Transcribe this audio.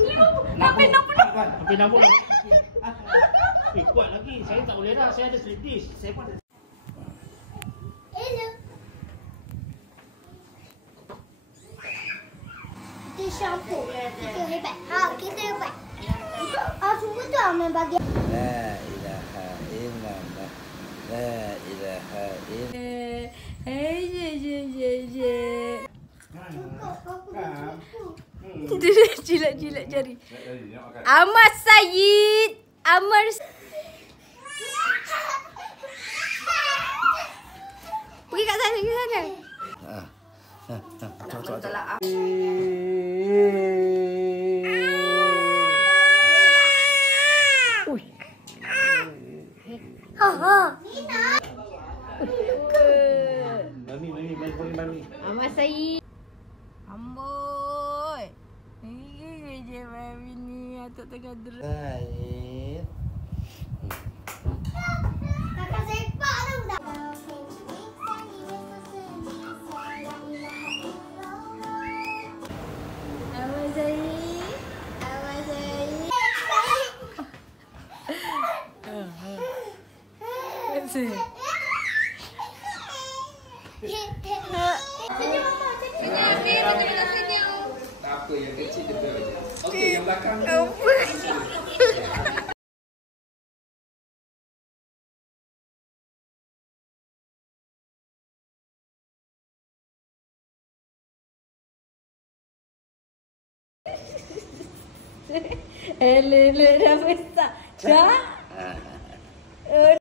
Sampai 60. Sampai 60. Kuat lagi. Saya tak boleh dah. Saya ada slip disc. Saya pun ada. Hello. Kita shampoo. Kita hebat. Kita hebat. Semua tu aman bagi. La ilaha illallah. La ilaha illallah. Jilat-jilat jari. Ahmad Syed. Amar. Pergi kat sana, pergi sana. Mami. Ahmad Syed. Amboi. Ini je mami ni atuk tengah drop. Baik. Kakak sepak tu dah. Ahmad Syed. Ahmad Syed. Senyum mama, senyum. Tak apa, yang kecil dia boleh aja. Okey, yang belakang ni. Hello, dah besar. Dah?